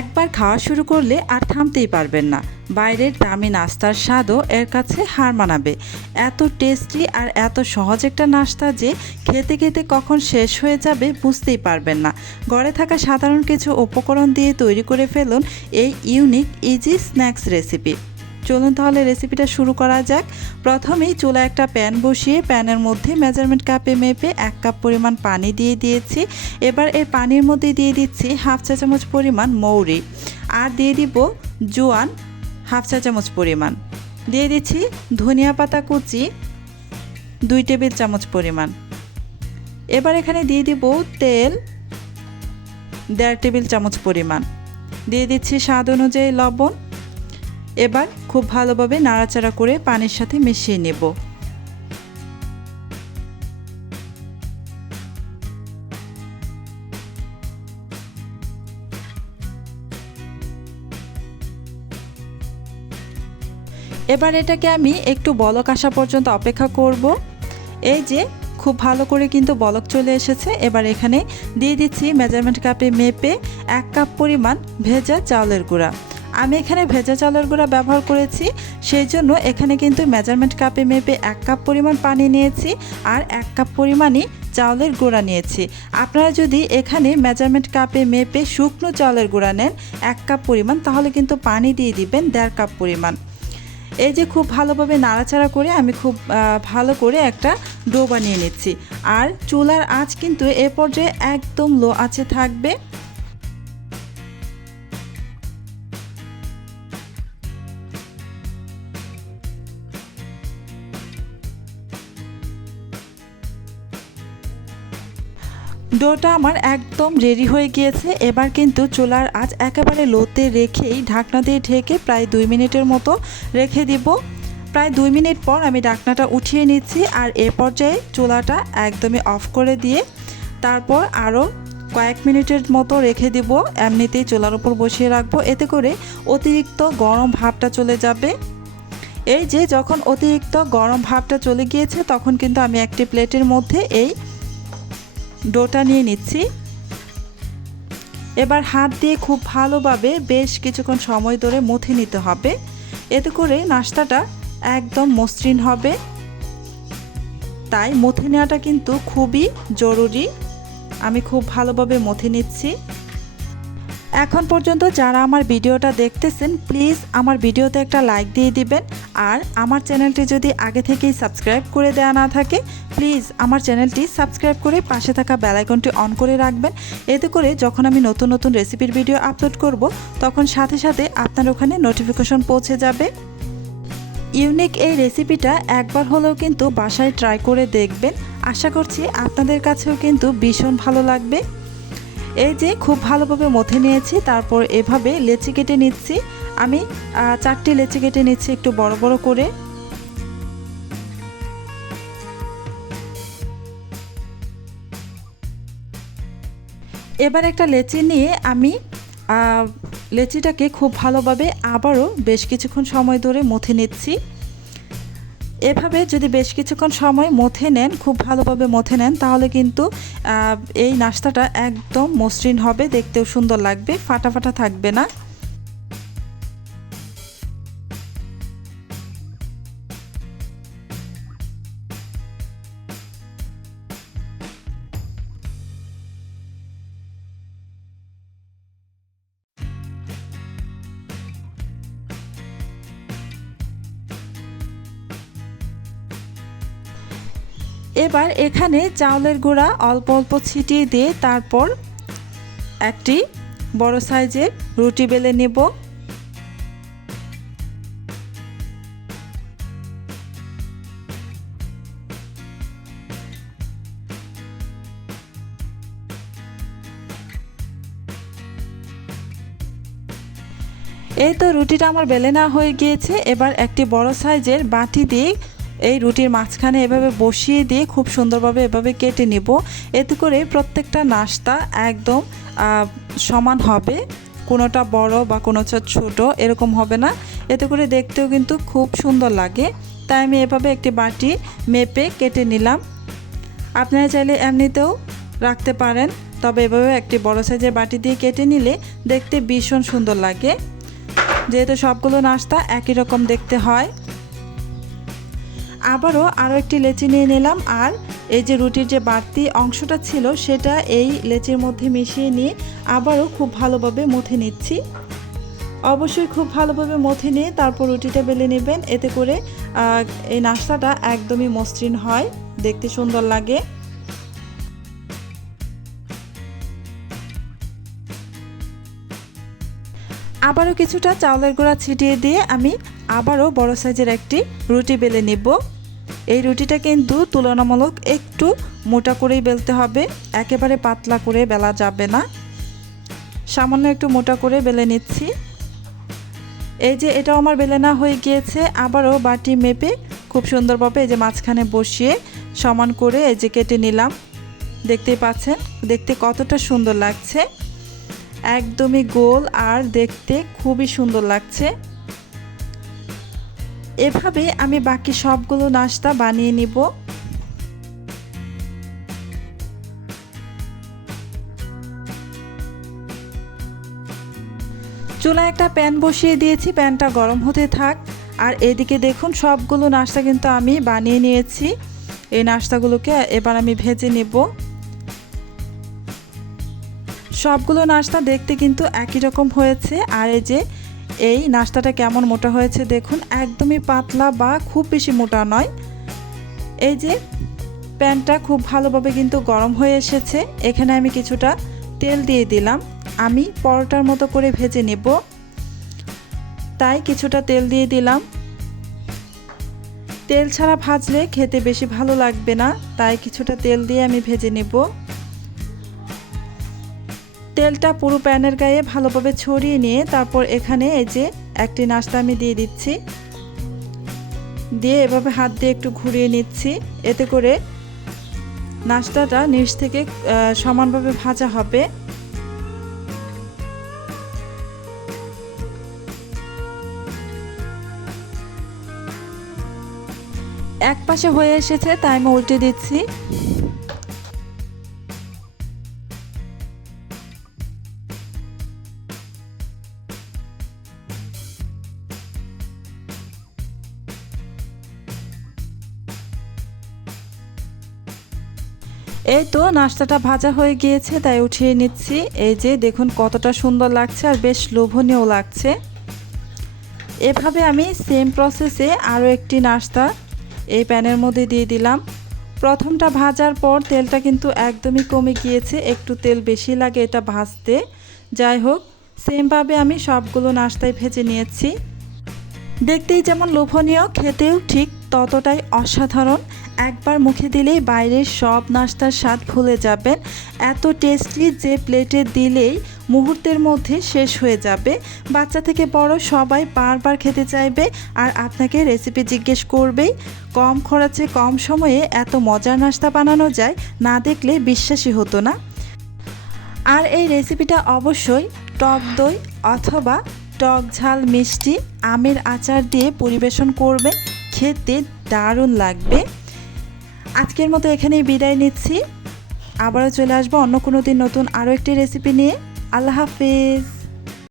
একবার খাওয়া শুরু করলে আর থামতেই পারবেন না। বাইরের দামি নাস্তার স্বাদও এর কাছে হার মানাবে। এত টেস্টি আর এত সহজ একটা নাস্তা যে খেতে খেতে কখন শেষ হয়ে যাবে বুঝতেই পারবেন না। ঘরে থাকা সাধারণ কিছু উপকরণ দিয়ে তৈরি করে ফেলুন এই ইউনিক ইজি স্ন্যাক্স রেসিপি। চলুন তাহলে রেসিপিটা শুরু করা যাক। প্রথমেই চুলায় একটা প্যান বসিয়ে প্যানের মধ্যে মেজারমেন্ট কাপে মেপে 1 কাপ পরিমাণ পানি দিয়ে দিয়েছি। এবার এই পানির মধ্যে দিয়ে দিচ্ছি হাফ চা চামচ পরিমাণ মৌরি, আর দিয়ে দিব জোয়ান হাফ চা চামচ পরিমাণ, দিয়ে দিচ্ছি ধনিয়া পাতা কুচি 2 টেবিল চামচ পরিমাণ। এবার এখানে দিয়ে দিব তেল 1.5 টেবিল চামচ পরিমাণ, দিয়ে দিচ্ছি স্বাদ অনুযায়ী লবণ। এবার খুব ভালোভাবে নাড়াচাড়া করে পানির সাথে মিশিয়ে নেব। এবার এটাকে আমি একটু বলক আসা পর্যন্ত অপেক্ষা করব। এই যে খুব ভালো করে কিন্তু বলক চলে এসেছে। এবার এখানে দিয়ে দিচ্ছি মেজারমেন্ট কাপে মেপে 1 কাপ পরিমাণ ভেজা চাউলের গুঁড়া। আমি এখানে ভেজা চাউলের গুঁড়া ব্যবহার করেছি, সেই জন্য এখানে কিন্তু মেজারমেন্ট কাপে মেপে 1 কাপ পরিমাণ পানি নিয়েছি আর 1 কাপ পরিমাণই চাউলের গুঁড়া নিয়েছি। আপনারা যদি এখানে মেজারমেন্ট কাপে মেপে শুকনো চাউলের গুঁড়া নেন 1 কাপ পরিমাণ, তাহলে কিন্তু পানি দিয়ে দিবেন 1.5 কাপ পরিমাণ। এই যে খুব ভালোভাবে নাড়াচাড়া করে আমি খুব ভালো করে একটা ডো বানিয়ে নিচ্ছি। আর চুলার আঁচ কিন্তু এ পর্যায়ে একদম লো আঁচে থাকবে। ডোটা আমার একদম রেডি হয়ে গিয়েছে। এবার কিন্তু চুলার আঁচ একেবারে লোতে রেখেই ঢাকনা দিয়ে ঢেকে প্রায় 2 মিনিটের মতো রেখে দিব। প্রায় 2 মিনিট পর আমি ঢাকনাটা উঠিয়ে নিচ্ছি, আর এ পর্যায়ে চুলাটা একদমই অফ করে দিয়ে তারপর আরও কয়েক মিনিটের মতো রেখে দিব। এমনিতেই চুলার উপর বসিয়ে রাখবো, এতে করে অতিরিক্ত গরম ভাবটা চলে যাবে। এই যে যখন অতিরিক্ত গরম ভাবটা চলে গিয়েছে তখন কিন্তু আমি একটি প্লেটের মধ্যে এই ডোটা নিয়ে নিচ্ছি। এবার হাত দিয়ে খুব ভালোভাবে বেশ কিছুক্ষণ সময় ধরে মথে নিতে হবে, এতে করে নাস্তাটা একদম মসৃণ হবে। তাই মথে নেওয়াটা কিন্তু খুবই জরুরি। আমি খুব ভালোভাবে মথে নিচ্ছি। এখন পর্যন্ত যারা আমার ভিডিওটা দেখতেছেন প্লিজ আমার ভিডিওতে একটা লাইক দিয়ে দিবেন, আর আমার চ্যানেলটি যদি আগে থেকেই সাবস্ক্রাইব করে দেওয়া না থাকে প্লিজ আমার চ্যানেলটি সাবস্ক্রাইব করে পাশে থাকা বেল আইকনটি অন করে রাখবেন। এতে করে যখন আমি নতুন নতুন রেসিপির ভিডিও আপলোড করব তখন সাথে সাথে আপনার ওখানে নোটিফিকেশন পৌঁছে যাবে। ইউনিক এই রেসিপিটা একবার হলেও কিন্তু বাসায় ট্রাই করে দেখবেন। আশা করছি আপনাদের কাছেও কিন্তু ভীষণ ভালো লাগবে। এই যে খুব ভালোভাবে মথে নিয়েছি, তারপর এভাবে লেচি কেটে নিচ্ছি। আমি 4টি লেচি কেটে নিচ্ছি একটু বড় বড় করে। এবার একটা লেচি নিয়ে আমি লেচিটাকে খুব ভালোভাবে আবারও বেশ কিছুক্ষণ সময় ধরে মথে নিচ্ছি। এভাবে যদি বেশ কিছুক্ষণ সময় মথে নেন, খুব ভালোভাবে মথে নেন, তাহলে কিন্তু এই নাস্তাটা একদম মসৃণ হবে, দেখতেও সুন্দর লাগবে, ফাটা ফাটা থাকবে না। এবার এখানে চাউলের গুঁড়া অল্প অল্প ছিটিয়ে দিয়ে তারপর একটি বড় সাইজের রুটি বেলে নেব। এই তো রুটিটা আমার বেলে নেওয়া হয়ে গিয়েছে। এবার একটি বড় সাইজের বাটি দিয়ে এই রুটির মাঝখানে এভাবে বসিয়ে দিয়ে খুব সুন্দরভাবে এভাবে কেটে নেব। এতে করে প্রত্যেকটা নাস্তা একদম সমান হবে, কোনোটা বড় বা কোনোটা ছোট এরকম হবে না। এতে করে দেখতেও কিন্তু খুব সুন্দর লাগে। তাই আমি এভাবে একটি বাটি মেপে কেটে নিলাম। আপনারা চাইলে এমনিতেও রাখতে পারেন, তবে এভাবে একটি বড় সাইজের বাটি দিয়ে কেটে নিলে দেখতে ভীষণ সুন্দর লাগে, যেহেতু সবগুলো নাস্তা একই রকম দেখতে হয়। আরও একটি লেচি নিয়ে নিলাম, আর এই যে রুটির যে বাড়তি অংশটা ছিল সেটা এই লেচির মধ্যে মিশিয়ে নিয়ে আবারও খুব ভালোভাবে মথে নিচ্ছি। অবশ্যই খুব ভালোভাবে মথে নিয়ে তারপর রুটিটা বেলে নেবেন, এতে করে এই নাস্তাটা একদমই মসৃণ হয়, দেখতে সুন্দর লাগে। আবারও কিছুটা চাউলের গুঁড়া ছিটিয়ে দিয়ে আমি আবারও বড় সাইজের একটি রুটি বেলে নেব। এই রুটিটা কিন্তু তুলনামূলক একটু মোটা করেই বেলতে হবে, একেবারে পাতলা করে বেলা যাবে না, সামান্য একটু মোটা করে বেলে নিচ্ছি। এই যে এটাও আমার বেলেনা হয়ে গিয়েছে। আবারও বাটি মেপে খুব সুন্দরভাবে এই যে মাঝখানে বসিয়ে সমান করে এই যে কেটে নিলাম। দেখতেই পাচ্ছেন দেখতে কতটা সুন্দর লাগছে, একদমই গোল আর দেখতে খুবই সুন্দর লাগছে। এভাবে আমি বাকি সবগুলো নাস্তা বানিয়ে নিব। চুলায় একটা প্যান বসিয়ে দিয়েছি, প্যানটা গরম হতে থাক। আর এদিকে দেখুন সবগুলো নাস্তা কিন্তু আমি বানিয়ে নিয়েছি। এই নাস্তাগুলোকে এবার আমি ভেজে নেব। সবগুলো নাস্তা দেখতে কিন্তু একই রকম হয়েছে, আর এই নাস্তাটা কেমন মোটা হয়েছে দেখুন, একদমই পাতলা বা খুব বেশি মোটা নয়। এই যে প্যানটা খুব ভালোভাবে কিন্তু গরম হয়ে এসেছে, এখানে আমি কিছুটা তেল দিয়ে দিলাম। আমি পরোটার মতো করে ভেজে নেব, তাই কিছুটা তেল দিয়ে দিলাম। তেল ছাড়া ভাজলে খেতে বেশি ভালো লাগবে না, তাই কিছুটা তেল দিয়ে আমি ভেজে নেব। তেলটা পুরো প্যানের গায়ে ভালোভাবে ছড়িয়ে নিয়ে তারপর এখানে এই যে একটি নাস্তা আমি দিয়ে দিচ্ছি, দিয়ে এভাবে হাত দিয়ে একটু ঘুরিয়ে নিচ্ছি, এতে করে নাস্তাটা নিচ থেকে সমানভাবে ভাজা হবে। এক পাশে হয়ে এসেছে, তাই আমি উল্টে দিচ্ছি। এই তো নাস্তাটা ভাজা হয়ে গিয়েছে, তাই উঠিয়ে নিচ্ছি। এই যে দেখুন কতটা সুন্দর লাগছে আর বেশ লোভনীয় লাগছে। এভাবে আমি সেম প্রসেসে আরও একটি নাস্তা এই প্যানের মধ্যে দিয়ে দিলাম। প্রথমটা ভাজার পর তেলটা কিন্তু একদমই কমে গিয়েছে, একটু তেল বেশি লাগে এটা ভাজতে। যাই হোক, সেমভাবে আমি সবগুলো নাস্তায় ভেজে নিয়েছি। দেখতেই যেমন লোভনীয়, খেতেও ঠিক ততটাই অসাধারণ। একবার মুখে দিলেই বাইরের সব নাস্তার স্বাদ ভুলে যাবেন, এত টেস্টি যে প্লেটে দিলেই মুহূর্তের মধ্যে শেষ হয়ে যাবে। বাচ্চা থেকে বড় সবাই বারবার খেতে চাইবে, আর আপনাকে রেসিপি জিজ্ঞেস করবেই। কম খরচে কম সময়ে এত মজার নাস্তা বানানো যায়, না দেখলে বিশ্বাসই হতো না। আর এই রেসিপিটা অবশ্যই টক দই অথবা টক ঝাল মিষ্টি আমের আচার দিয়ে পরিবেশন করবে, খেতে দারুণ লাগবে। আজকের মতো এখানেই বিদায় নিচ্ছি, আবারও চলে আসবো অন্য কোনো দিন নতুন আরও একটি রেসিপি নিয়ে। আল্লাহ হাফেজ।